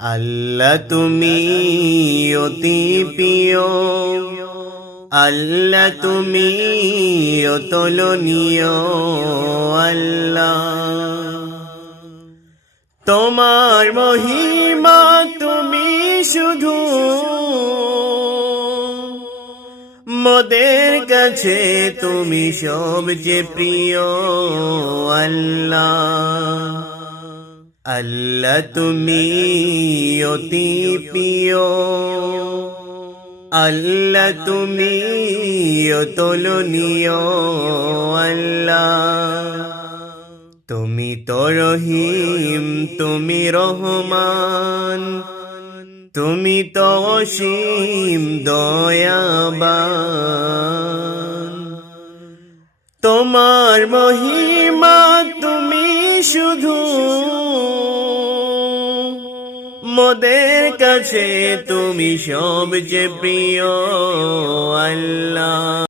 আল্লাহ তুমি অতি প্রিয়, আল্লাহ তুমি অতুলনীয়, আল্লাহ তোমার মহিমা তুমি শুধু মোদের কাছে তুমি সবচেয়ে প্রিয়, আল্লাহ আল্লাহ তুমি অতি প্রিয়, আল্লাহ তুমি অতুলনীয়, আল্লাহ তুমি তো রহিম, তুমি রহমান, তুমি তো অসীম দয়াবান। তোমার মহিমা তুমি শুধু মোদের কাছে তুমি সবচেয়ে প্রিয়, আল্লাহ